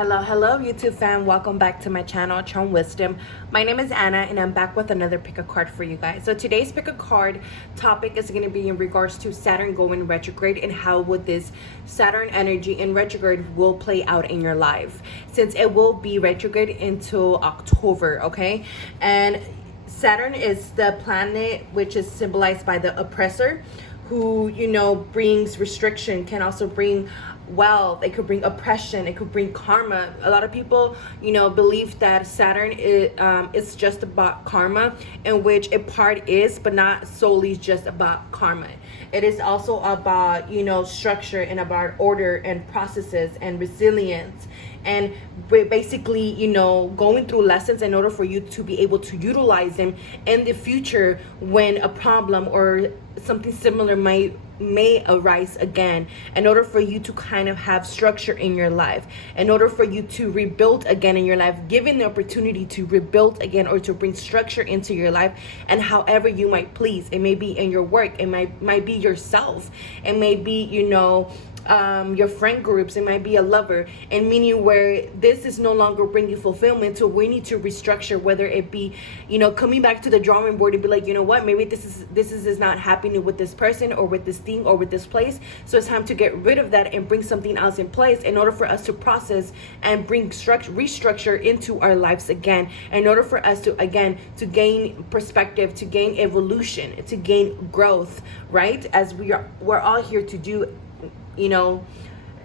Hello, YouTube fam. Welcome back to my channel, Charm Wisdom. My name is Anna, and I'm back with another pick a card for you guys. So today's pick a card topic is going to be in regards to Saturn going retrograde and how would this Saturn energy in retrograde will play out in your life, since it will be retrograde until October, okay? And Saturn is the planet which is symbolized by the oppressor, who, you know, brings restriction, can also bring wealth, it could bring oppression, it could bring karma. A lot of people, you know, believe that Saturn is just about karma, in which a part is, but not solely just about karma. It is also about, you know, structure and about order and processes and resilience, and basically, you know, going through lessons in order for you to be able to utilize them in the future when a problem or something similar may arise again, in order for you to kind of have structure in your life, in order for you to rebuild again in your life, given the opportunity to rebuild again or to bring structure into your life, and however you might please. It may be in your work, it might be yourself, it may be, you know, your friend groups, it might be a lover, and meaning where this is no longer bringing fulfillment, so we need to restructure, whether it be, you know, coming back to the drawing board and be like, you know what, maybe this is not happening with this person or with this thing or with this place, so it's time to get rid of that and bring something else in place in order for us to process and bring restructure into our lives again, in order for us to again to gain perspective, to gain evolution, to gain growth, right? As we're all here to do, you know,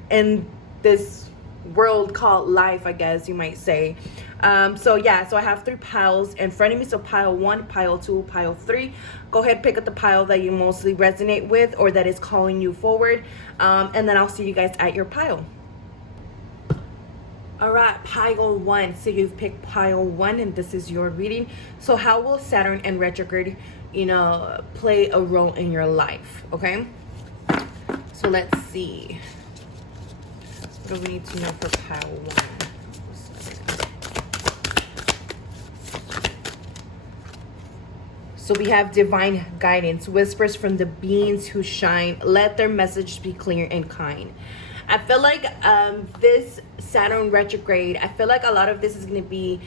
in this world called life, I guess you might say. So I have 3 piles in front of me. So pile 1, pile 2, pile 3. Go ahead, pick up the pile that you mostly resonate with or that is calling you forward, and then I'll see you guys at your pile. All right, pile 1. So you've picked pile 1, and this is your reading. So how will Saturn and retrograde, you know, play a role in your life? Okay, so let's see. What do we need to know for pile 1? So we have divine guidance, whispers from the beings who shine. Let their message be clear and kind. I feel like this Saturn retrograde, I feel like a lot of this is going to be,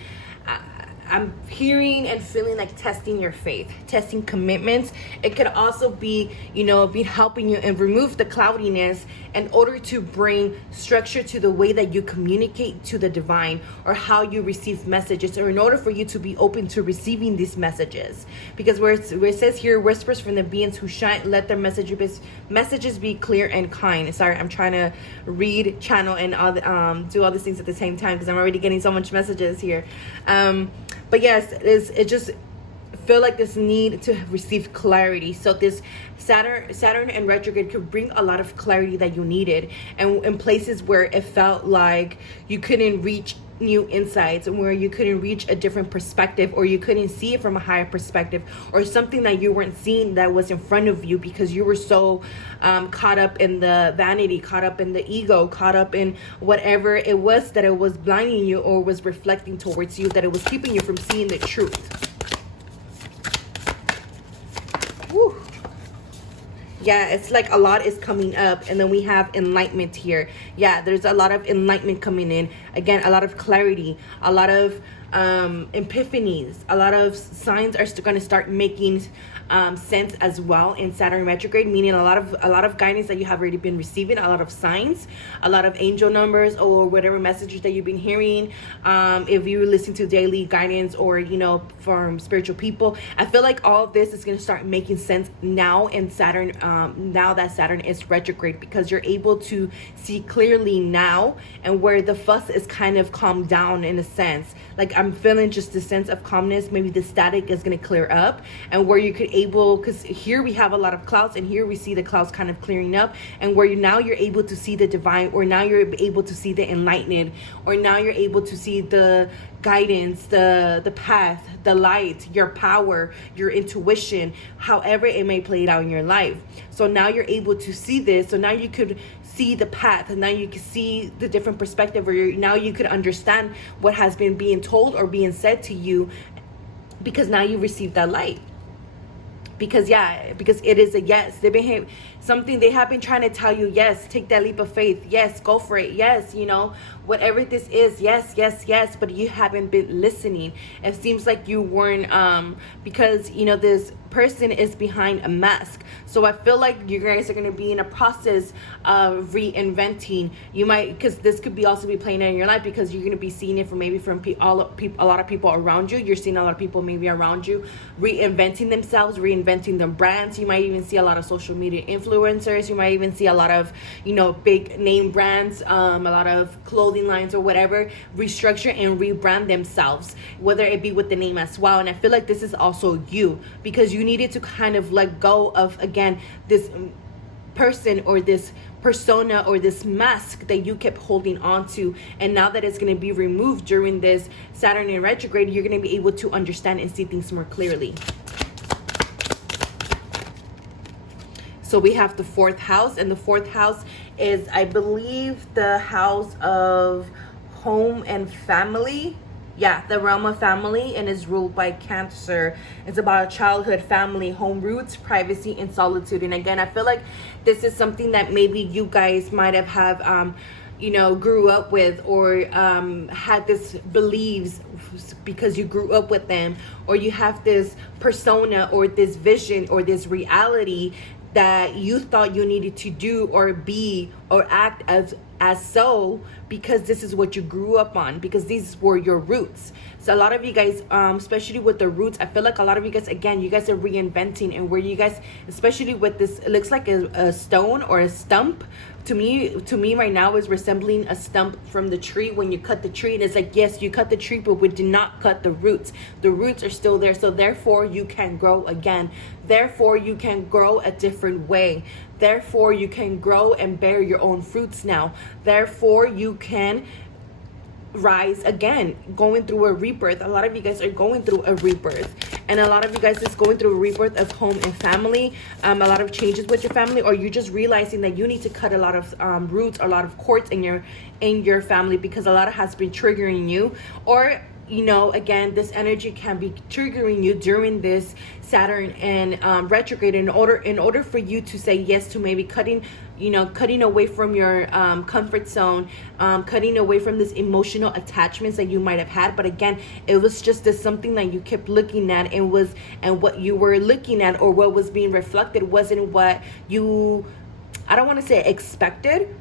I'm hearing and feeling like testing your faith, testing commitments. It could also be, you know, be helping you and remove the cloudiness in order to bring structure to the way that you communicate to the divine, or how you receive messages, or in order for you to be open to receiving these messages. Because where it says here, whispers from the beings who shine, let their messages be clear and kind. Sorry, I'm trying to read, channel, and do all these things at the same time because I'm already getting so much messages here. But yes, it just feel like this need to receive clarity. So this Saturn and retrograde could bring a lot of clarity that you needed, and in places where it felt like you couldn't reach new insights, and where you couldn't reach a different perspective, or you couldn't see it from a higher perspective, or something that you weren't seeing that was in front of you because you were so caught up in the vanity, caught up in the ego, caught up in whatever it was that it was blinding you or was reflecting towards you, that it was keeping you from seeing the truth. Woo. Yeah, it's like a lot is coming up, and then we have enlightenment here. Yeah, there's a lot of enlightenment coming in. Again, a lot of clarity, a lot of epiphanies, a lot of signs are going to start making sense as well in Saturn retrograde, meaning a lot of guidance that you have already been receiving, a lot of signs, a lot of angel numbers, or whatever messages that you've been hearing. If you listen to daily guidance, or, you know, from spiritual people, I feel like all of this is going to start making sense now in Saturn, now that Saturn is retrograde, because you're able to see clearly now, and where the fuss is kind of calmed down in a sense. Like, I'm feeling just a sense of calmness. Maybe the static is going to clear up, and where you could because here we have a lot of clouds, and here we see the clouds kind of clearing up, and where now you're able to see the divine, or now you're able to see the enlightened, or now you're able to see the guidance, the path, the light, your power, your intuition, however it may play it out in your life. So now you're able to see this. So now you could see the path, and now you can see the different perspective, or now you could understand what has been being told or being said to you, because now you receive that light. Because it is a yes. something they have been trying to tell you, yes, take that leap of faith, yes, go for it, yes, you know, whatever this is, yes, yes, yes, but you haven't been listening. It seems like you weren't, because, you know, this person is behind a mask. So I feel like you guys are going to be in a process of reinventing. You might, because this could be also be playing out in your life, because you're going to be seeing it from maybe from a lot of people around you. You're seeing a lot of people maybe around you reinventing themselves, reinventing their brands. You might even see a lot of social media influencers. You might even see a lot of, you know, big name brands, a lot of clothing lines or whatever, restructure and rebrand themselves, whether it be with the name as well. And I feel like this is also you, because you needed to kind of let go of, again, this person or this persona or this mask that you kept holding on to. And now that it's going to be removed during this Saturn in retrograde, you're going to be able to understand and see things more clearly. So we have the 4th house, and the 4th house is, I believe, the house of home and family. Yeah, the realm of family, and is ruled by Cancer. It's about a childhood, family, home roots, privacy, and solitude. And again, I feel like this is something that maybe you guys might have you know, grew up with, or had this beliefs because you grew up with them, or you have this persona or this vision or this reality that you thought you needed to do or be or act as so, because this is what you grew up on, because these were your roots. So a lot of you guys, especially with the roots, I feel like a lot of you guys, again, you guys are reinventing, and where you guys, especially with this, it looks like a stone or a stump. To me right now is resembling a stump from the tree. When you cut the tree, and it's like, yes, you cut the tree, but we did not cut the roots. The roots are still there, so therefore you can grow again. Therefore you can grow a different way. Therefore you can grow and bear your own fruits now. Therefore you can rise again, going through a rebirth. A lot of you guys are going through a rebirth, and a lot of you guys is going through a rebirth of home and family, a lot of changes with your family, or you're just realizing that you need to cut a lot of roots, a lot of cords in your family, because a lot of has been triggering you. Or, you know, again, this energy can be triggering you during this Saturn and retrograde, in order for you to say yes to maybe cutting away from your comfort zone, cutting away from this emotional attachments that you might have had. But again, it was just this something that you kept looking at, and what you were looking at, or what was being reflected, wasn't what you, I don't want to say expected,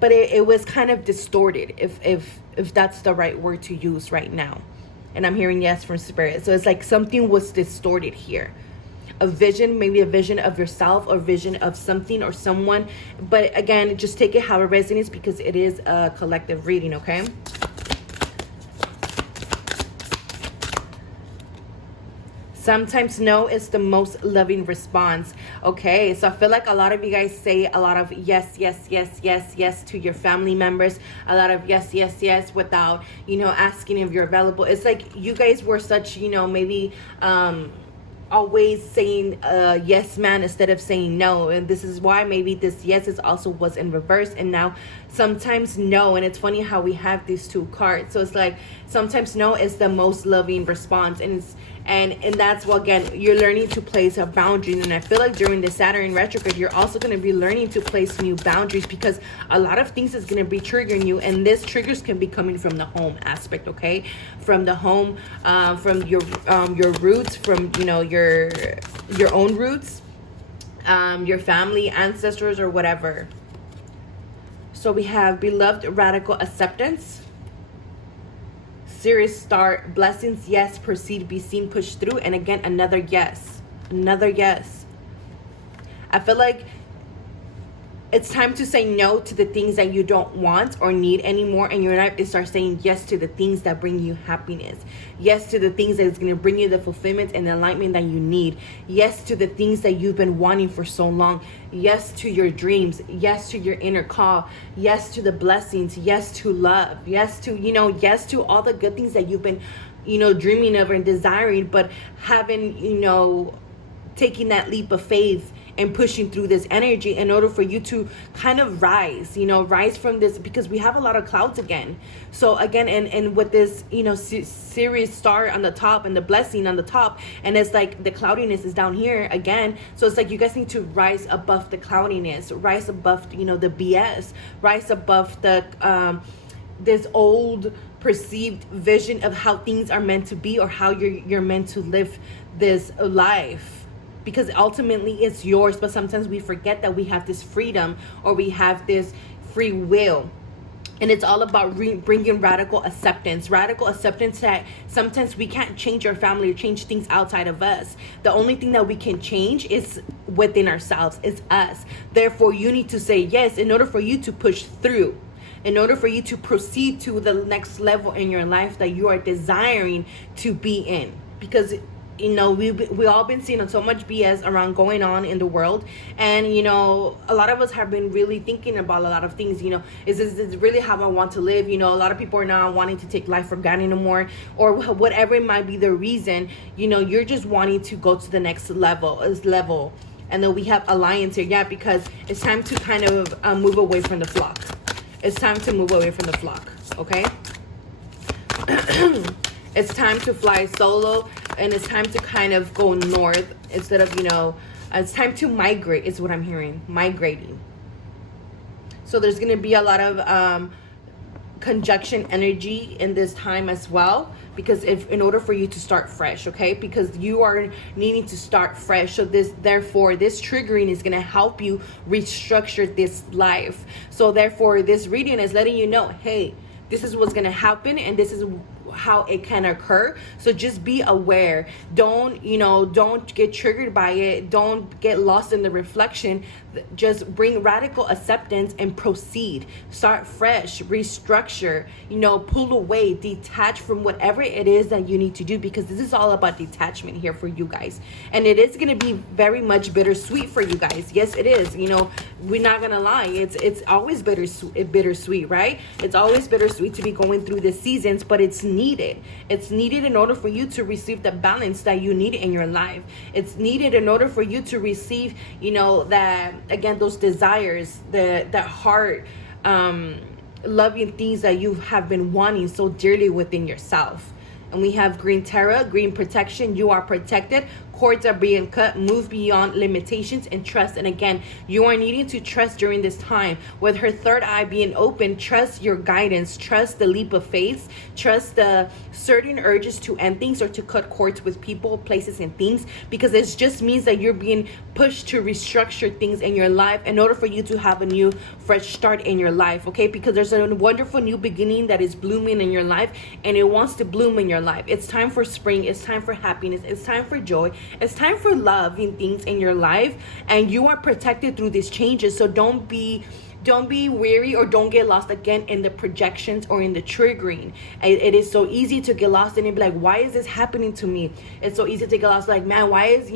but it was kind of distorted, if that's the right word to use right now. And I'm hearing yes from Spirit. So it's like something was distorted here. A vision, maybe a vision of yourself, or vision of something or someone. But again, just take it how it resonates, because it is a collective reading, okay? Sometimes no is the most loving response. Okay, so I feel like a lot of you guys say a lot of yes, yes, yes, yes, yes to your family members. A lot of yes, yes, yes, without, you know, asking if you're available. It's like you guys were such, you know, maybe always saying yes man instead of saying no. And this is why maybe this yes is also was in reverse, and now sometimes no. And it's funny how we have these two cards. So it's like sometimes no is the most loving response, and it's and that's what, again, you're learning to place a boundary. And I feel like during the Saturn retrograde, you're also going to be learning to place new boundaries, because a lot of things is going to be triggering you, and this triggers can be coming from the home aspect, okay? From the home, from your roots, from, you know, your own roots, your family, ancestors, or whatever. So we have beloved radical acceptance, serious start, blessings, yes, proceed, be seen, push through, and again, another yes. I feel like it's time to say no to the things that you don't want or need anymore, and you're not to start saying yes to the things that bring you happiness. Yes to the things that is going to bring you the fulfillment and the alignment that you need. Yes to the things that you've been wanting for so long. Yes to your dreams. Yes to your inner call. Yes to the blessings. Yes to love. Yes to, you know, yes to all the good things that you've been, you know, dreaming of and desiring, but haven't, you know, taking that leap of faith and pushing through this energy in order for you to kind of rise, rise from this, because we have a lot of clouds again. So again, and with this, Series star on the top and the blessing on the top, and it's like the cloudiness is down here again. So it's like you guys need to rise above the cloudiness, rise above, the BS, rise above the this old perceived vision of how things are meant to be, or how you're meant to live this life, because ultimately it's yours. But sometimes we forget that we have this freedom, or we have this free will. And it's all about bringing radical acceptance that sometimes we can't change our family or change things outside of us. The only thing that we can change is within ourselves. It's us. Therefore, you need to say yes in order for you to push through, in order for you to proceed to the next level in your life that you are desiring to be in. Because we all been seeing so much BS around going on in the world, and a lot of us have been really thinking about a lot of things. Is this really how I want to live? A lot of people are not wanting to take life for granted anymore, or whatever it might be the reason. You're just wanting to go to the next level. And then we have alliance here, because it's time to kind of move away from the flock. It's time to move away from the flock, okay? It's time to fly solo, and it's time to kind of go north instead of, it's time to migrate is what I'm hearing, migrating. So there's going to be a lot of conjunction energy in this time as well, because in order for you to start fresh, okay, because you are needing to start fresh. So this triggering is going to help you restructure this life. So therefore, this reading is letting you know, hey, this is what's going to happen, and this is how it can occur. So just be aware. Don't get triggered by it. Don't get lost in the reflection. Just bring radical acceptance and proceed. Start fresh, restructure, pull away, detach from whatever it is that you need to do, because this is all about detachment here for you guys. And it is going to be very much bittersweet for you guys. Yes, it is. We're not going to lie. It's always bittersweet, right? It's always bittersweet to be going through the seasons, but it's needed. It's needed in order for you to receive the balance that you need in your life. It's needed in order for you to receive, that, again, those desires, that heart, loving things that you have been wanting so dearly within yourself. And we have green terra, green protection. You are protected. Cords are being cut. Move beyond limitations and trust. And again, you are needing to trust during this time. With her third eye being open, trust your guidance. Trust the leap of faith. Trust the certain urges to end things or to cut cords with people, places, and things. Because it just means that you're being pushed to restructure things in your life in order for you to have a new, fresh start in your life. Okay? Because there's a wonderful new beginning that is blooming in your life, and it wants to bloom in your life. It's time for spring. It's time for happiness. It's time for joy. It's time for loving things in your life, and you are protected through these changes. So don't be weary, or don't get lost again in the projections or in the triggering. It is so easy to get lost in it, be like, why is this happening to me? It's so easy to get lost, like, man, why are they're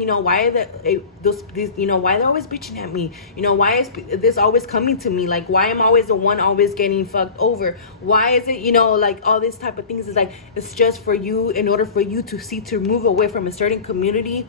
always bitching at me? Why is this always coming to me? Like, why am I always the one always getting fucked over? Why is it, like all these type of things? Is like, it's just for you, in order for you to move away from a certain community,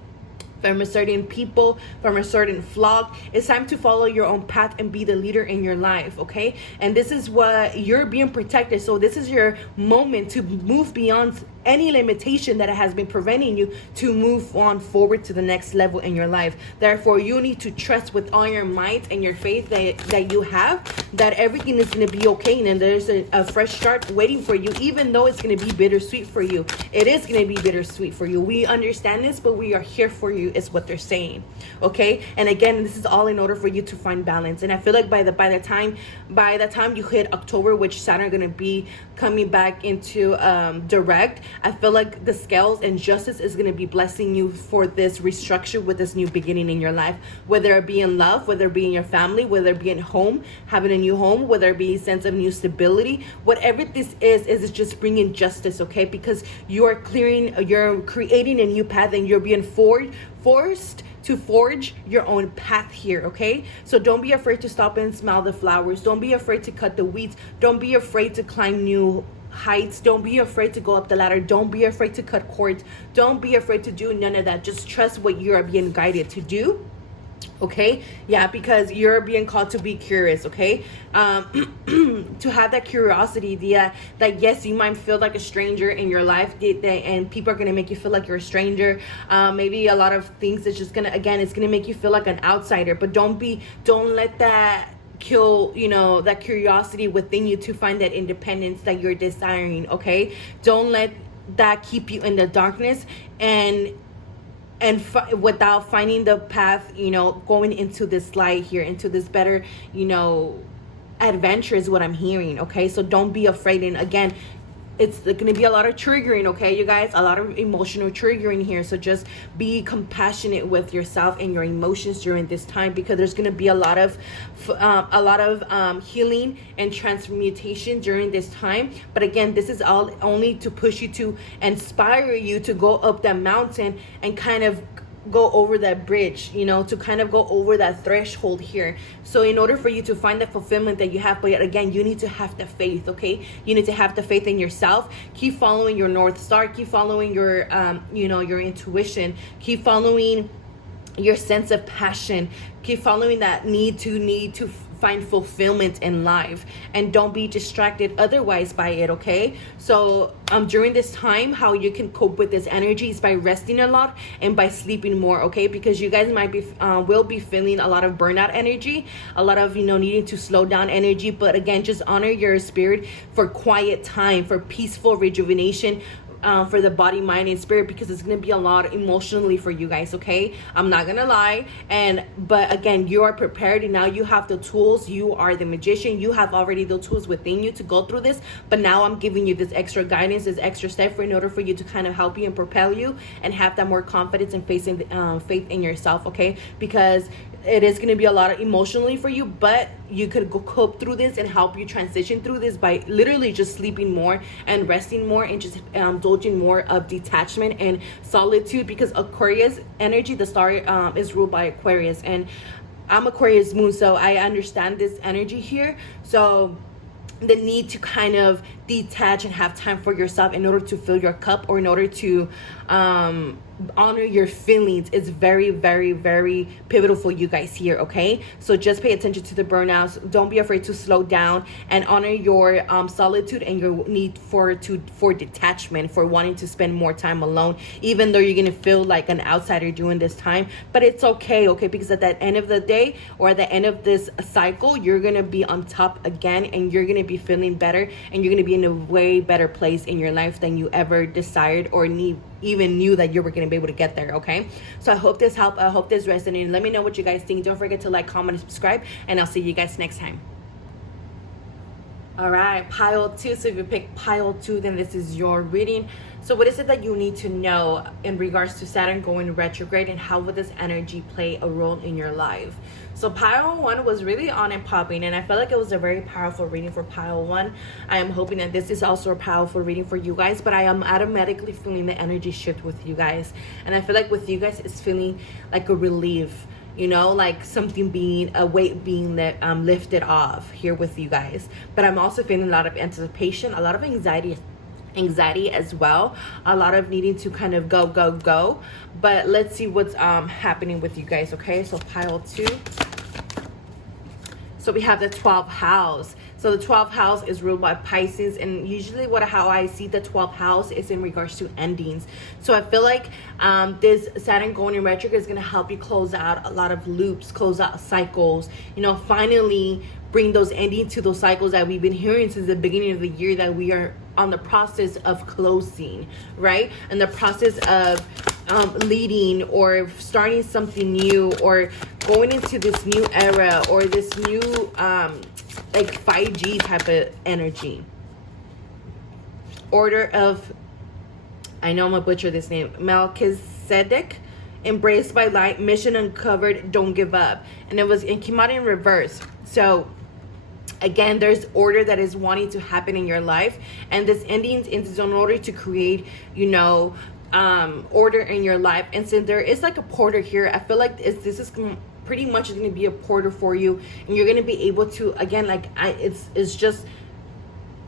from a certain people, from a certain flock. It's time to follow your own path and be the leader in your life, okay? And this is what you're being protected. So this is your moment to move beyond any limitation that has been preventing you to move on forward to the next level in your life. Therefore, you need to trust with all your might and your faith that you have, that everything is going to be okay, and there's a fresh start waiting for you, even though it's going to be bittersweet for you. It is going to be bittersweet for you. We understand this, but we are here for you, is what they're saying, okay? And again, this is all in order for you to find balance. And I feel like by the time you hit October, which Saturn going to be coming back into direct, I feel like the scales and justice is going to be blessing you for this restructure with this new beginning in your life, whether it be in love, whether it be in your family, whether it be in home, having a new home, whether it be a sense of new stability. Whatever this is just bringing justice, okay? Because you're creating a new path, and you're being forced to forge your own path here, okay? So don't be afraid to stop and smell the flowers. Don't be afraid to cut the weeds. Don't be afraid to climb new heights. Don't be afraid to go up the ladder. Don't be afraid to cut cords. Don't be afraid to do none of that. Just trust what you are being guided to do. Okay, yeah, because you're being called to be curious. Okay, to have that curiosity, that yes, you might feel like a stranger in your life, and people are gonna make you feel like you're a stranger. Maybe a lot of things that's just gonna, again, it's gonna make you feel like an outsider. But don't let that kill, that curiosity within you to find that independence that you're desiring. Okay, don't let that keep you in the darkness and without finding the path, going into this light here, into this better, adventure is what I'm hearing. Okay, so don't be afraid. And again, it's going to be a lot of triggering, okay, you guys, a lot of emotional triggering here. So just be compassionate with yourself and your emotions during this time, because there's going to be a lot of healing and transmutation during this time. But again, this is all only to push you, to inspire you to go up that mountain and kind of go over that bridge, to kind of go over that threshold here. So in order for you to find the fulfillment that you have, but again, you need to have the faith. Okay, you need to have the faith in yourself. Keep following your North Star. Keep following your your intuition. Keep following your sense of passion. Keep following that need to find fulfillment in life, and don't be distracted otherwise by it. Okay, so during this time, how you can cope with this energy is by resting a lot and by sleeping more. Okay, because you guys might be will be feeling a lot of burnout energy, a lot of needing to slow down energy. But again, just honor your spirit for quiet time, for peaceful rejuvenation, for the body, mind, and spirit, because it's going to be a lot emotionally for you guys. Okay, I'm not gonna lie. But again, you are prepared, and now you have the tools. You are the magician. You have already the tools within you to go through this, but now I'm giving you this extra guidance, this extra step, in order for you to kind of help you and propel you and have that more confidence and faith in yourself. Okay, because it is going to be a lot of emotionally for you, but you could go cope through this and help you transition through this by literally just sleeping more and resting more, and just indulging more of detachment and solitude. Because Aquarius energy, the star is ruled by Aquarius, and I'm Aquarius moon, so I understand this energy here. So the need to kind of detach and have time for yourself in order to fill your cup, or in order to honor your feelings, is very, very, very pivotal for you guys here. Okay, so just pay attention to the burnouts. Don't be afraid to slow down and honor your solitude and your need for detachment, for wanting to spend more time alone, even though you're gonna feel like an outsider during this time. But it's okay, because at the end of the day, or at the end of this cycle, you're gonna be on top again, and you're gonna be feeling better, and you're gonna be in a way better place in your life than you ever desired or even knew that you were going to be able to get there. Okay, so I hope this helped. I hope this resonated. Let me know what you guys think. Don't forget to like, comment, and subscribe, and I'll see you guys next time. All right, pile 2. So if you pick pile 2, then this is your reading. So what is it that you need to know in regards to Saturn going retrograde, and how will this energy play a role in your life? So pile 1 was really on and popping, and I felt like it was a very powerful reading for pile 1. I am hoping that this is also a powerful reading for you guys, but I am automatically feeling the energy shift with you guys. And I feel like with you guys, it's feeling like a relief, like something a weight being lifted off here with you guys. But I'm also feeling a lot of anticipation, a lot of anxiety as well, a lot of needing to kind of go. But let's see what's happening with you guys. Okay, so pile 2. So we have the 12th house. So the 12th house is ruled by Pisces, and usually how I see the 12th house is in regards to endings. So I feel like this Saturn going in retrograde is going to help you close out a lot of loops, close out cycles, finally bring those endings to those cycles that we've been hearing since the beginning of the year, that we are on the process of closing, right? And the process of leading, or starting something new, or going into this new era, or this new like 5G type of energy. Order of, I know I'm gonna butcher this name, Melchizedek, embraced by light, mission uncovered, don't give up. And it came out in reverse. So again, there's order that is wanting to happen in your life, and this ending is in order to create, order in your life. And so there is like a porter here. I feel like this is pretty much going to be a porter for you, and you're going to be able to, again,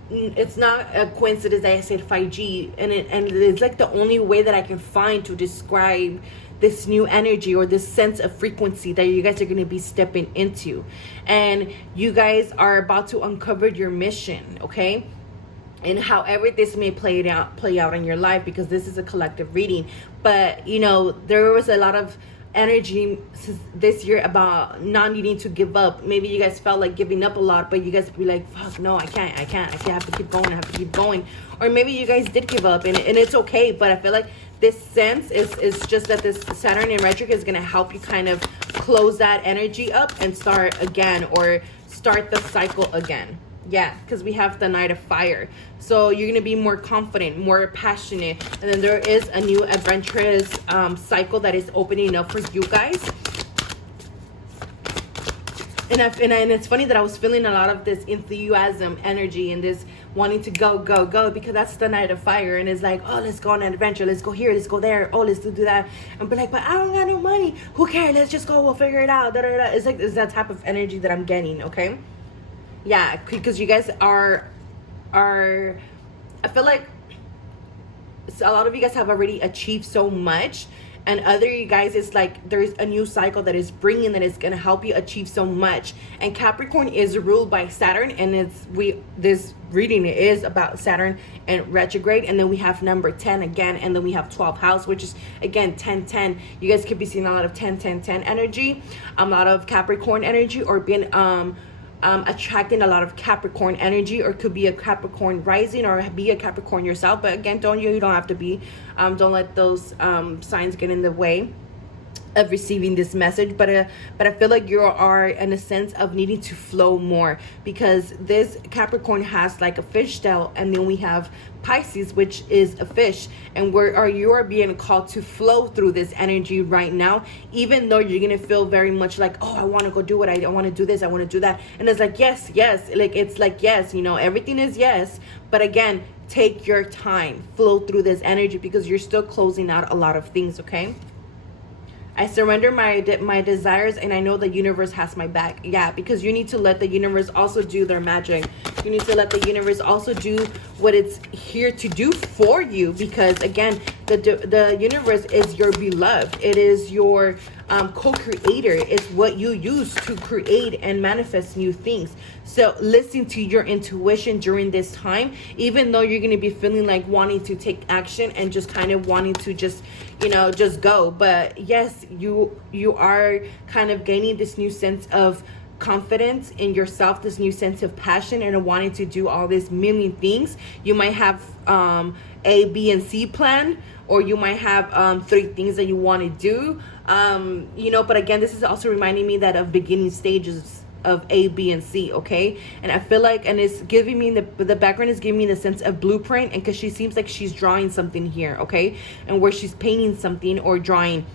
it's not a coincidence that I said 5G, and it's like the only way that I can find to describe this new energy or this sense of frequency that you guys are going to be stepping into. And you guys are about to uncover your mission, okay? And however this may play out in your life, because this is a collective reading. But, you know, there was a lot of energy this year about not needing to give up. Maybe you guys felt like giving up a lot, but you guys be like, fuck, no, I have to keep going. Or maybe you guys did give up, and it's okay. But I feel like this sense is just that this Saturn in retrograde is going to help you kind of close that energy up and start again, or start the cycle again. Yeah, because we have the Knight of Fire. So you're going to be more confident, more passionate. And then there is a new adventurous cycle that is opening up for you guys. And it's funny that I was feeling a lot of this enthusiasm energy and this wanting to go, because that's the Knight of Fire. And it's like, oh, let's go on an adventure. Let's go here. Let's go there. Oh, let's do that. And be like, but I don't got no money. Who cares? Let's just go. We'll figure it out. It's like, it's that type of energy that I'm getting, okay? Yeah, because you guys are, I feel like a lot of you guys have already achieved so much, and other you guys, it's like there's a new cycle that is bringing, that is going to help you achieve so much. And Capricorn is ruled by Saturn, and this reading is about Saturn and retrograde. And then we have number 10 again, and then we have 12th house, which is again 10-10. You guys could be seeing a lot of 10-10-10 energy, a lot of Capricorn energy, or being attracting a lot of Capricorn energy, or could be a Capricorn rising, or be a Capricorn yourself. But again, you don't have to be. Don't let those signs get in the way of receiving this message. But I feel like you are in a sense of needing to flow more, because this Capricorn has like a fish tail, and then we have Pisces, which is a fish, and you are being called to flow through this energy right now, even though you're gonna feel very much like, oh, I want to go do it, I want to do this, I want to do that. And it's like, yes, like it's like, yes, you know, everything is yes, but again, take your time, flow through this energy, because you're still closing out a lot of things, okay? I surrender my desires, and I know the universe has my back. Yeah, because you need to let the universe also do their magic. You need to let the universe also do what it's here to do for you, because again, the universe is your beloved. It is your co-creator. It's what you use to create and manifest new things. So listen to your intuition during this time, even though you're going to be feeling like wanting to take action and just kind of wanting to just go. But yes, you are kind of gaining this new sense of confidence in yourself, this new sense of passion, and wanting to do all these million things. You might have A, B, and C plan, or you might have 3 things that you want to do. But again, this is also reminding me that of beginning stages of A, B, and C, okay? And I feel like, and it's giving me the background is giving me the sense of blueprint, and because she seems like she's drawing something here, okay? And where she's painting something or drawing.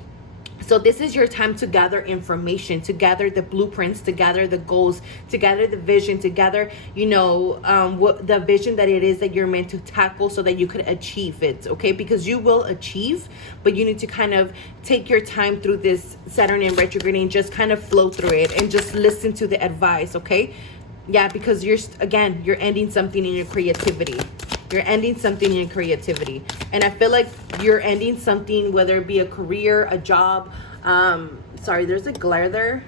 So this is your time to gather information, to gather the blueprints, to gather the goals, to gather the vision, to gather, what the vision that it is that you're meant to tackle, so that you could achieve it, okay? Because you will achieve, but you need to kind of take your time through this Saturn in retrograde and just kind of flow through it and just listen to the advice, okay? Yeah, because you're ending something in your creativity. You're ending something in creativity. And I feel like you're ending something, whether it be a career, a job. Sorry, there's a glare there,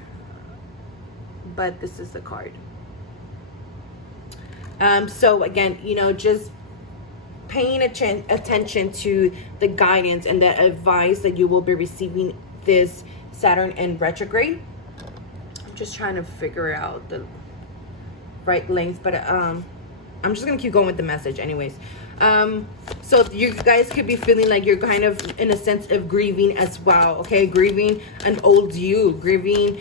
but this is the card. So again, just paying attention to the guidance and the advice that you will be receiving this Saturn in retrograde. I'm just trying to figure out the right length, but I'm just gonna keep going with the message anyways. So you guys could be feeling like you're kind of in a sense of grieving as well, okay? Grieving an old you, grieving,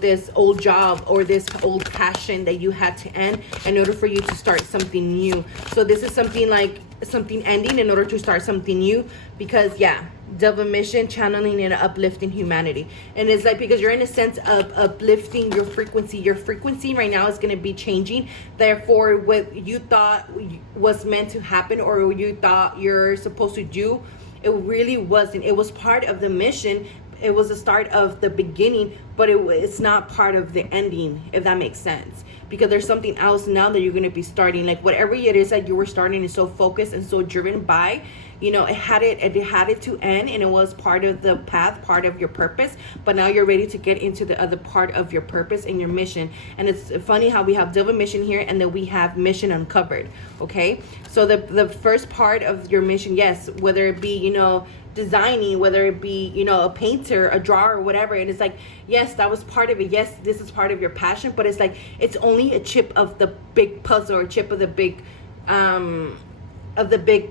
this old job or this old passion that you had to end in order for you to start something new. So this is something like something ending in order to start something new, because double mission, channeling and uplifting humanity. And it's like, because you're in a sense of uplifting your frequency right now is going to be changing. Therefore, what you thought was meant to happen, or you thought you're supposed to do, it really wasn't. It was part of the mission. It was the start of the beginning, but it's not part of the ending, if that makes sense. because there's something else now that you're going to be starting. Like whatever it is that you were starting is so focused and so driven by, you know, it had it to end, and it was part of the path, part of your purpose. But now you're ready to get into the other part of your purpose and your mission. And it's funny how we have double mission here, and then we have mission uncovered. Okay, so the first part of your mission, yes, whether it be, you know, designing, whether it be, you know, a painter, a drawer, or whatever, and it's like, yes, that was part of it. Yes, this is part of your passion, but it's like it's only a chip of the big puzzle, or chip of the big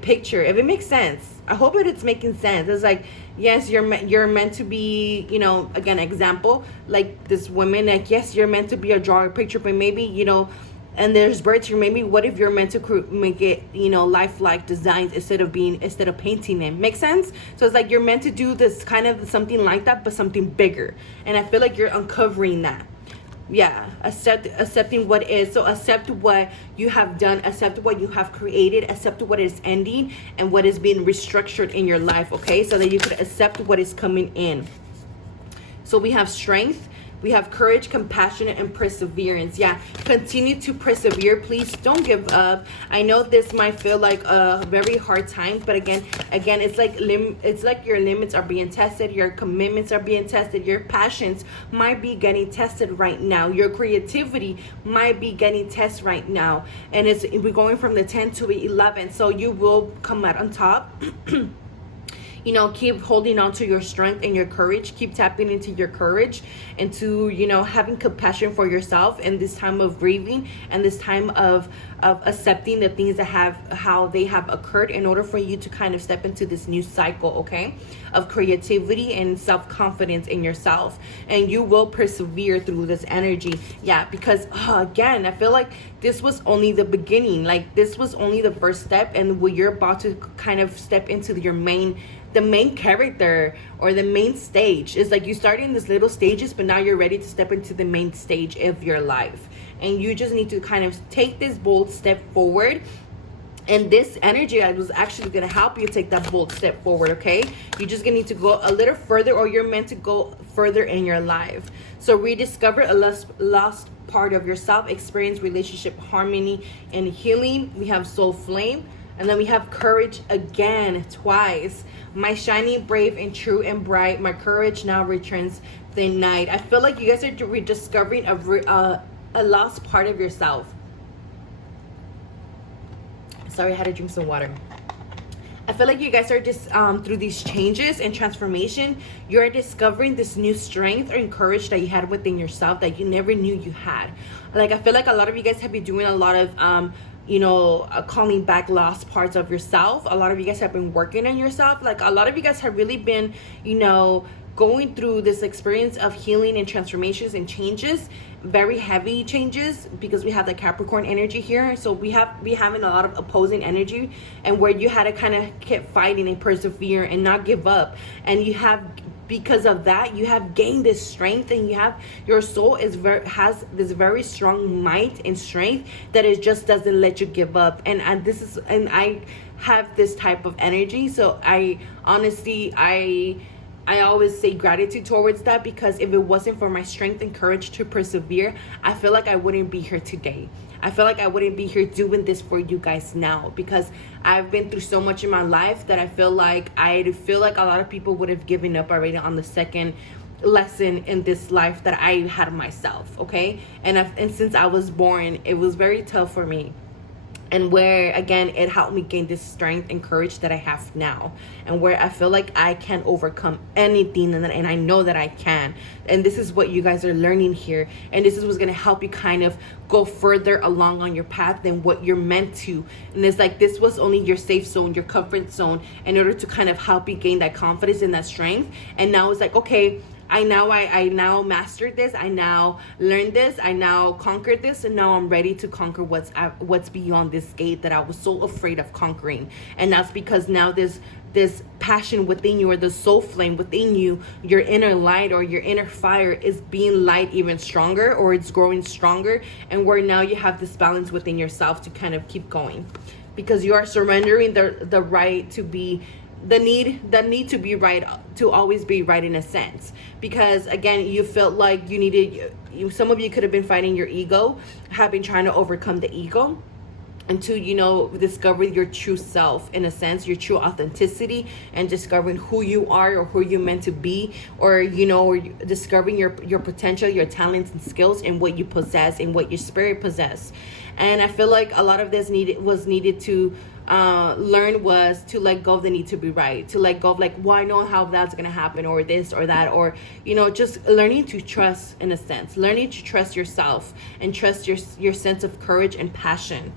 picture, if it makes sense. I hope it's making sense. It's like, yes, you're meant to be, you know, again, example, like this woman, like, yes, you're meant to be a drawer, picture, but maybe, you know, and there's birds here, maybe what if you're meant to make it, you know, lifelike designs instead of painting them. Make sense? So it's like you're meant to do this kind of something like that, but something bigger. And I feel like you're uncovering that. Yeah, accepting what is. So accept what you have done, accept what you have created, accept what is ending and what is being restructured in your life, okay? So that you could accept what is coming in. So we have strength, we have courage, compassion, and perseverance. Yeah, continue to persevere. Please don't give up. I know this might feel like a very hard time, but again, it's like your limits are being tested, your commitments are being tested, your passions might be getting tested right now, your creativity might be getting tested right now, and we're going from the 10 to 11. So you will come out on top. You know, keep holding on to your strength and your courage. Keep tapping into your courage, and to, you know, having compassion for yourself in this time of grieving and this time of accepting the things that how they have occurred, in order for you to kind of step into this new cycle, okay, of creativity and self-confidence in yourself. And you will persevere through this energy. Yeah, because again, I feel like this was only the beginning. Like this was only the first step, and when you're about to kind of step into the main character, or the main stage. Is like you started in these little stages, but now you're ready to step into the main stage of your life. And you just need to kind of take this bold step forward. And this energy was actually going to help you take that bold step forward, okay? You're just going to need to go a little further, or you're meant to go further in your life. So rediscover a lost part of yourself, experience relationship harmony and healing. We have soul flame. And then we have courage again, twice. My shiny, brave, and true and bright, my courage now returns the night. I feel like you guys are rediscovering a lost part of yourself. Sorry, I had to drink some water. I feel like you guys are just through these changes and transformation, you're discovering this new strength or courage that you had within yourself that you never knew you had. Like, I feel like a lot of you guys have been doing a lot of you know, calling back lost parts of yourself. A lot of you guys have been working on yourself. Like, a lot of you guys have really been, you know, going through this experience of healing and transformations and changes, very heavy changes, because we have the Capricorn energy here. So we having a lot of opposing energy, and where you had to kind of keep fighting and persevere and not give up. And you have, because of that, you have gained this strength, and you have, your soul has this very strong might and strength that it just doesn't let you give up. And I have this type of energy. So I honestly, I always say gratitude towards that, because if it wasn't for my strength and courage to persevere, I feel like I wouldn't be here today. I feel like I wouldn't be here doing this for you guys now, because I've been through so much in my life that I feel like a lot of people would have given up already on the second lesson in this life that I had myself, okay? And since I was born, it was very tough for me. And where, again, it helped me gain this strength and courage that I have now. And where I feel like I can overcome anything, and I know that I can. And this is what you guys are learning here. And this is what's going to help you kind of go further along on your path than what you're meant to. And it's like, this was only your safe zone, your comfort zone, in order to kind of help you gain that confidence and that strength. And now it's like, okay, I now mastered this. I now learned this. I now conquered this, and now I'm ready to conquer what's beyond this gate that I was so afraid of conquering. And that's because now this passion within you, or the soul flame within you, your inner light or your inner fire, is being light even stronger, or it's growing stronger. And where now you have this balance within yourself to kind of keep going, because you are surrendering the right to be the need to be right, to always be right in a sense, because again, you felt like you needed, some of you could have been fighting your ego, have been trying to overcome the ego, and to, you know, discover your true self, in a sense, your true authenticity, and discovering who you are or who you're meant to be, or, you know, or discovering your potential, your talents and skills, and what you possess and what your spirit possess. And I feel like a lot of this was needed to learn, was to let go of the need to be right, to let go of like, well, I know how that's gonna happen, or this or that, or, you know, just learning to trust, in a sense, learning to trust yourself and trust your sense of courage and passion.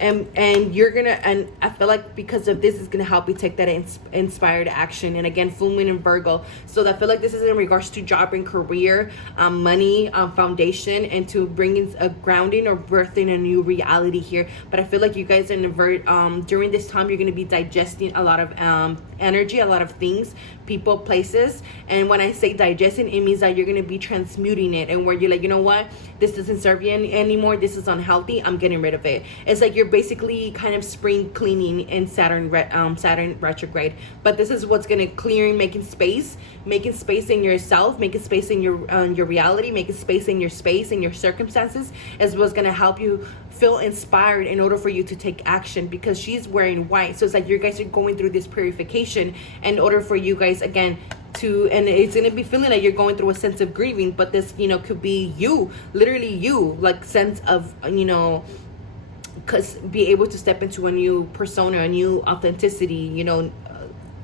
And you're gonna, and I feel like because of this is gonna help you take that inspired action. And again, full moon in Virgo, so I feel like this is in regards to job and career, money, foundation, and to bring in a grounding or birthing a new reality here. But I feel like you guys in during this time, you're gonna be digesting a lot of energy, a lot of things, people, places. And when I say digesting, it means that you're gonna be transmuting it, and where you're like, you know what, this doesn't serve you anymore, this is unhealthy, I'm getting rid of it. It's like you're basically kind of spring cleaning in Saturn retrograde. But this is what's gonna clearing, making space in yourself, making space in your reality, making space in your circumstances, is what's gonna help you feel inspired in order for you to take action, because she's wearing white. So it's like you guys are going through this purification in order for you guys, again, to, and it's gonna be feeling like you're going through a sense of grieving, but this, you know, could be you, literally you, like sense of, you know, because be able to step into a new persona, a new authenticity, you know,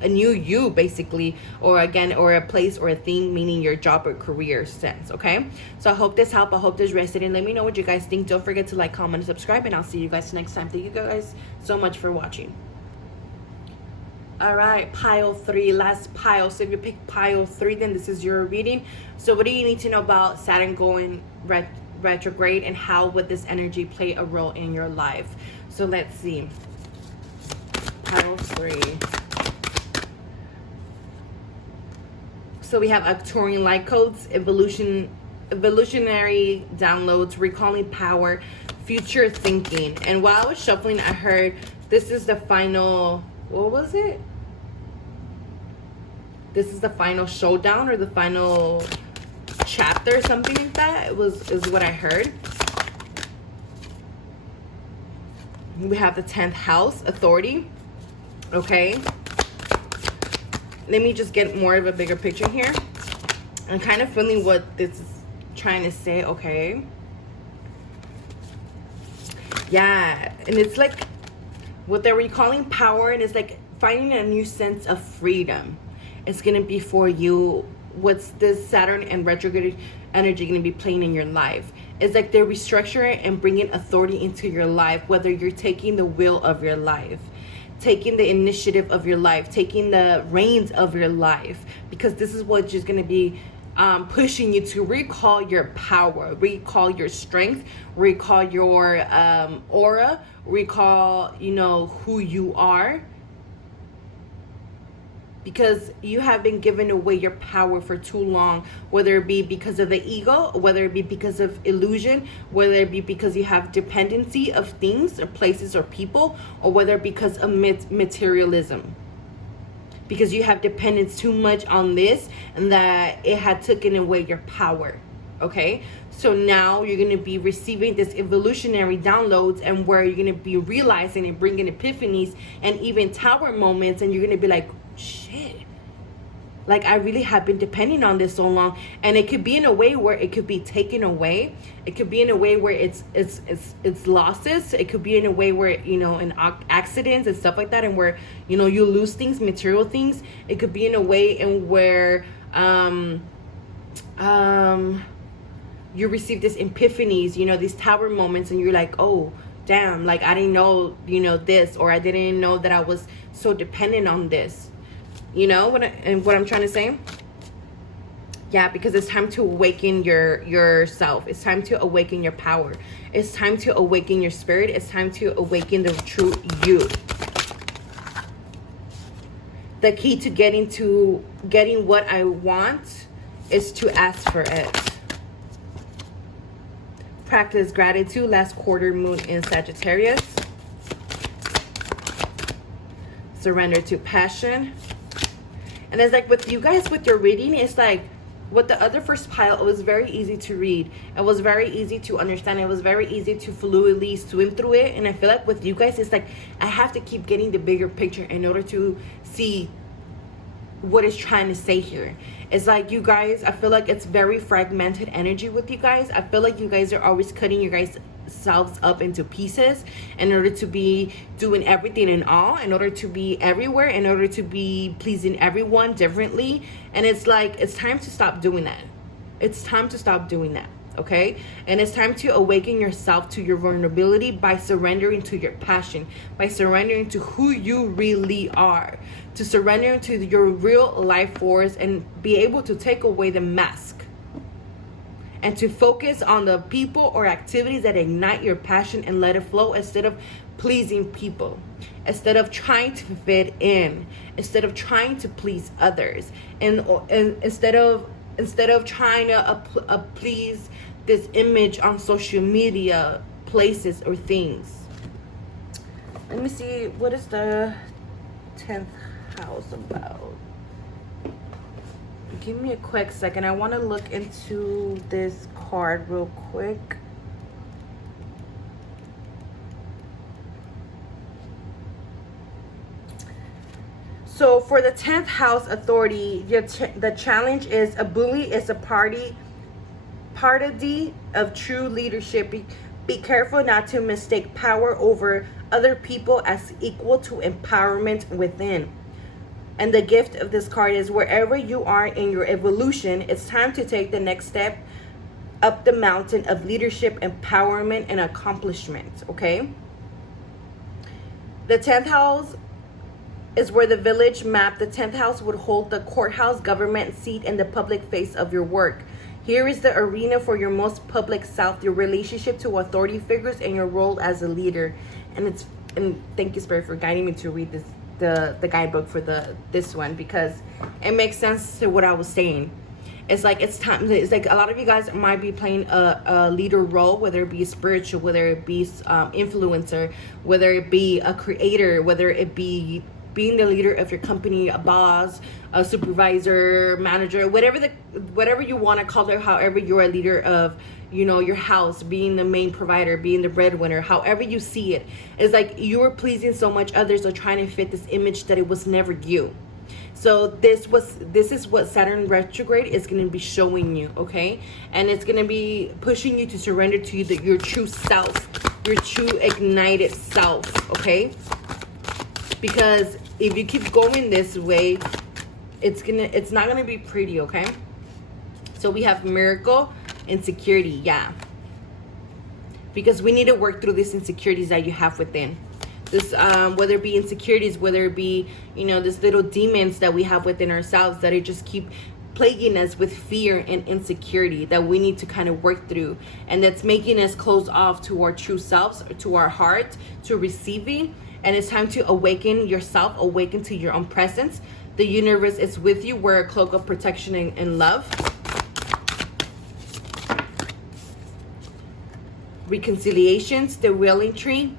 a new you, basically, or again, or a place or a thing, meaning your job or career sense. Okay, so I hope this helped, I hope this resonated. Let me know what you guys think. Don't forget to like, comment, and subscribe, and I'll see you guys next time. Thank you guys so much for watching. All right, pile 3, last pile. So if you pick pile 3, then this is your reading. So what do you need to know about Saturn going retrograde, and how would this energy play a role in your life? So let's see. Pile 3. So we have Arcturian light codes, evolutionary downloads, recalling power, future thinking. And while I was shuffling, I heard this is the final, what was it? This is the final showdown, or the final chapter, something like that. Is what I heard. We have the 10th house, authority. Okay, let me just get more of a bigger picture here. I'm kind of feeling what this is trying to say. Okay, yeah, and it's like what they're recalling power, and it's like finding a new sense of freedom. It's gonna be for you. What's this Saturn and retrograde energy going to be playing in your life? It's like they're restructuring and bringing authority into your life, whether you're taking the wheel of your life, taking the initiative of your life, taking the reins of your life, because this is what's just going to be pushing you to recall your power, recall your strength, recall your aura, recall, you know, who you are. Because you have been giving away your power for too long, whether it be because of the ego, whether it be because of illusion, whether it be because you have dependency of things or places or people, or whether because of materialism. Because you have dependence too much on this, and that it had taken away your power. Okay, so now you're going to be receiving this evolutionary downloads, and where you're going to be realizing and bringing epiphanies and even tower moments, and you're going to be like, shit, like I really have been depending on this so long. And it could be in a way where it could be taken away. It could be in a way where it's losses. It could be in a way where, you know, in accidents and stuff like that, and where, you know, you lose things, material things. It could be in a way in where you receive these epiphanies, you know, these tower moments, and you're like, oh damn, like I didn't know, you know, this, or I didn't know that I was so dependent on this. You know what I'm trying to say? Yeah, because it's time to awaken yourself. It's time to awaken your power. It's time to awaken your spirit. It's time to awaken the true you. The key to getting what I want is to ask for it. Practice gratitude. Last quarter moon in Sagittarius. surrender to passion. And it's like with you guys, with your reading, it's like with the other first pile, it was very easy to read. It was very easy to understand. It was very easy to fluidly swim through it. And I feel like with you guys, it's like I have to keep getting the bigger picture in order to see what it's trying to say here. It's like you guys, I feel like it's very fragmented energy with you guys. I feel like you guys are always cutting your guys selves up into pieces in order to be doing everything and all, in order to be everywhere, in order to be pleasing everyone differently. And it's like it's time to stop doing that. It's time to stop doing that. Okay? And it's time to awaken yourself to your vulnerability by surrendering to your passion, by surrendering to who you really are, to surrender to your real life force and be able to take away the mask and to focus on the people or activities that ignite your passion and let it flow instead of pleasing people, instead of trying to fit in, instead of trying to please others, and instead of trying to please this image on social media, places or things. Let me see, what is the 10th house about? Give me a quick second. I want to look into this card real quick. So for the 10th house authority, the challenge is a bully is a party of true leadership. Be careful not to mistake power over other people as equal to empowerment within. And the gift of this card is wherever you are in your evolution, it's time to take the next step up the mountain of leadership, empowerment, and accomplishment, okay? The 10th house is where the village map. The 10th house would hold the courthouse, government seat, and the public face of your work. Here is the arena for your most public self, your relationship to authority figures, and your role as a leader. And thank you, Spirit, for guiding me to read this. The guidebook for this one, because it makes sense to what I was saying. It's like it's time. It's like a lot of you guys might be playing a leader role, whether it be spiritual, whether it be influencer, whether it be a creator, whether it be being the leader of your company, a boss, a supervisor, manager, whatever you want to call it. However, you're a leader of, your house, being the main provider, being the breadwinner, however you see it. It's like you were pleasing so much others or trying to fit this image that it was never you. So this is what Saturn retrograde is going to be showing you, okay? And it's going to be pushing you to surrender to your true self, your true ignited self, okay? Because if you keep going this way, it's not going to be pretty, okay? So we have miracle, insecurity, yeah. Because we need to work through these insecurities that you have within. This, whether it be insecurities, whether it be, this little demons that we have within ourselves that just keep plaguing us with fear and insecurity that we need to kind of work through. And that's making us close off to our true selves, to our heart, to receiving. And it's time to awaken yourself, awaken to your own presence. The universe is with you. Wear a cloak of protection and love. Reconciliations, the wailing tree.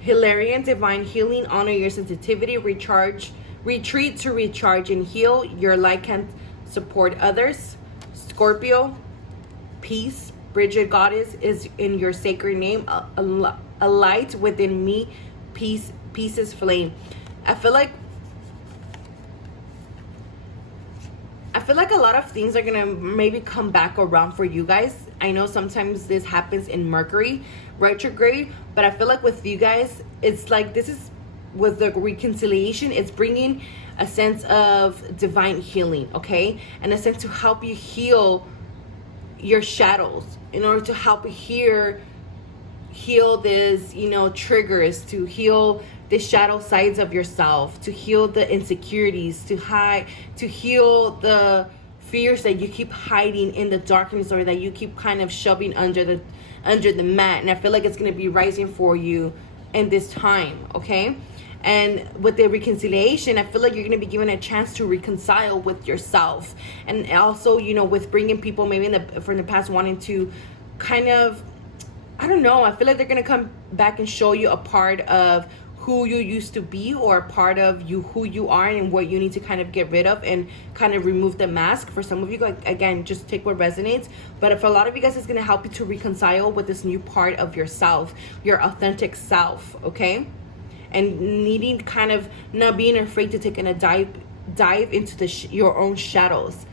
Hilarion, divine healing, honor your sensitivity, retreat to recharge and heal. Your light can support others. Scorpio, peace, Bridget goddess is in your sacred name. A light within me, peace is flame. I feel like a lot of things are gonna maybe come back around for you guys. I know sometimes this happens in Mercury retrograde, but I feel like with you guys, it's like this is with the reconciliation, it's bringing a sense of divine healing, okay? And a sense to help you heal your shadows, in order to help you heal this, triggers, to heal the shadow sides of yourself, to heal the insecurities, to heal the fears that you keep hiding in the darkness, or that you keep kind of shoving under the mat. And I feel like it's going to be rising for you in this time, okay? And with the reconciliation, I feel like you're going to be given a chance to reconcile with yourself. And also, with bringing people maybe from the past wanting to kind of, I don't know, I feel like they're going to come back and show you a part of who you used to be, or part of you, who you are, and what you need to kind of get rid of and kind of remove the mask. For some of you, like, again, just take what resonates. But for a lot of you guys, it's going to help you to reconcile with this new part of yourself, your authentic self, okay? And needing kind of not being afraid to take a dive into your own shadows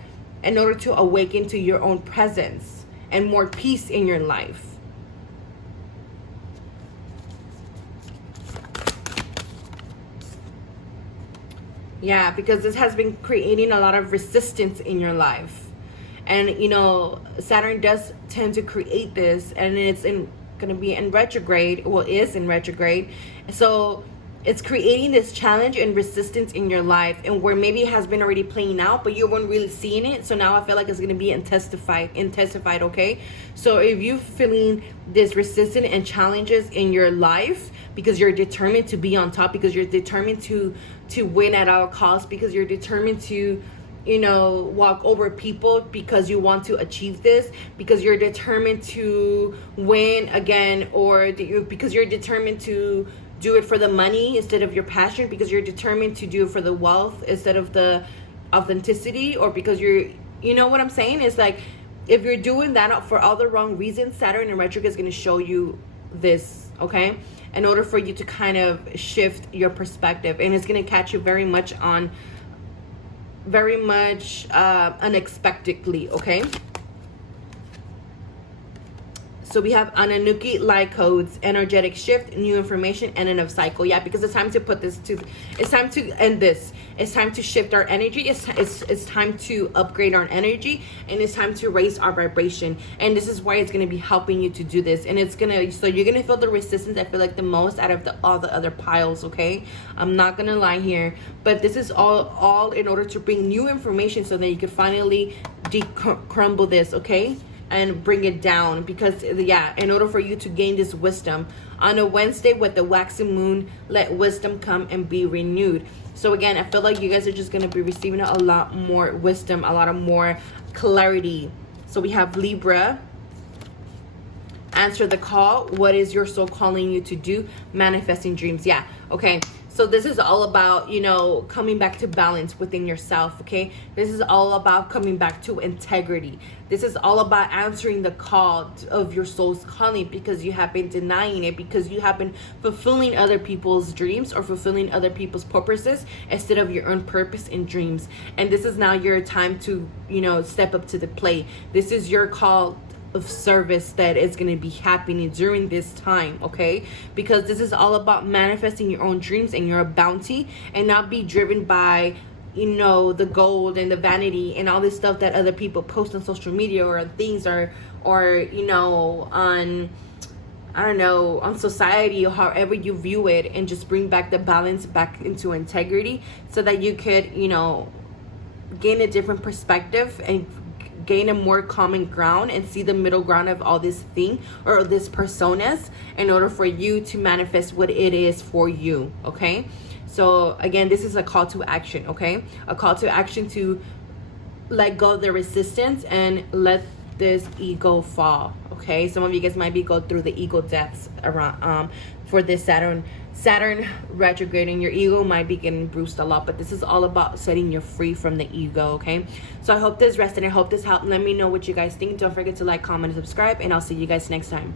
in order to awaken to your own presence and more peace in your life. Yeah, because this has been creating a lot of resistance in your life. And, you know, Saturn does tend to create this, and it's going to be in retrograde. Well, is in retrograde. So it's creating this challenge and resistance in your life, and where maybe it has been already playing out, but you weren't really seeing it. So now I feel like it's going to be intensified, okay? So if you're feeling this resistance and challenges in your life because you're determined to be on top, because you're determined to win at all costs, because you're determined to, you know, walk over people because you want to achieve this, because you're determined to win again, or because you're determined to do it for the money instead of your passion, because you're determined to do it for the wealth instead of the authenticity, or because you know what I'm saying? It's like, if you're doing that for all the wrong reasons, Saturn in retrograde is going to show you this, okay? In order for you to kind of shift your perspective, and it's going to catch you very much unexpectedly, okay? So we have Anunnaki light codes, energetic shift, new information, and end of cycle. Yeah, because it's time to it's time to end this. It's time to shift our energy. It's time to upgrade our energy, and it's time to raise our vibration. And this is why it's going to be helping you to do this. And so you're going to feel the resistance, I feel like, the most out of all the other piles, okay? I'm not going to lie here, but this is all in order to bring new information so that you can finally crumble this, okay? And bring it down, because in order for you to gain this wisdom on a Wednesday with the waxing moon, let wisdom come and be renewed. So again, I feel like you guys are just going to be receiving a lot more wisdom, a lot of more clarity. So we have Libra. Answer the call. What is your soul calling you to do? Manifesting dreams. Yeah, okay. So this is all about, you know, coming back to balance within yourself, okay? This is all about coming back to integrity. This is all about answering the call of your soul's calling, because you have been denying it, because you have been fulfilling other people's dreams or fulfilling other people's purposes instead of your own purpose and dreams. And this is now your time to, you know, step up to the plate. This is your call of service that is going to be happening during this time, okay? Because this is all about manifesting your own dreams and your bounty, and not be driven by, you know, the gold and the vanity and all this stuff that other people post on social media or things, or you know, on, I don't know, on society, or however you view it, and just bring back the balance back into integrity, so that you could, you know, gain a different perspective and gain a more common ground and see the middle ground of all this thing or this personas, in order for you to manifest what it is for you, okay? So again, this is a call to action, okay? A call to action to let go of the resistance and let this ego fall, okay? Some of you guys might be going through the ego deaths around for this Saturn retrograde, and your ego might be getting bruised a lot, but this is all about setting you free from the ego, okay? So I hope this resonated. I hope this helped. Let me know what you guys think. Don't forget to like, comment, and subscribe, and I'll see you guys next time.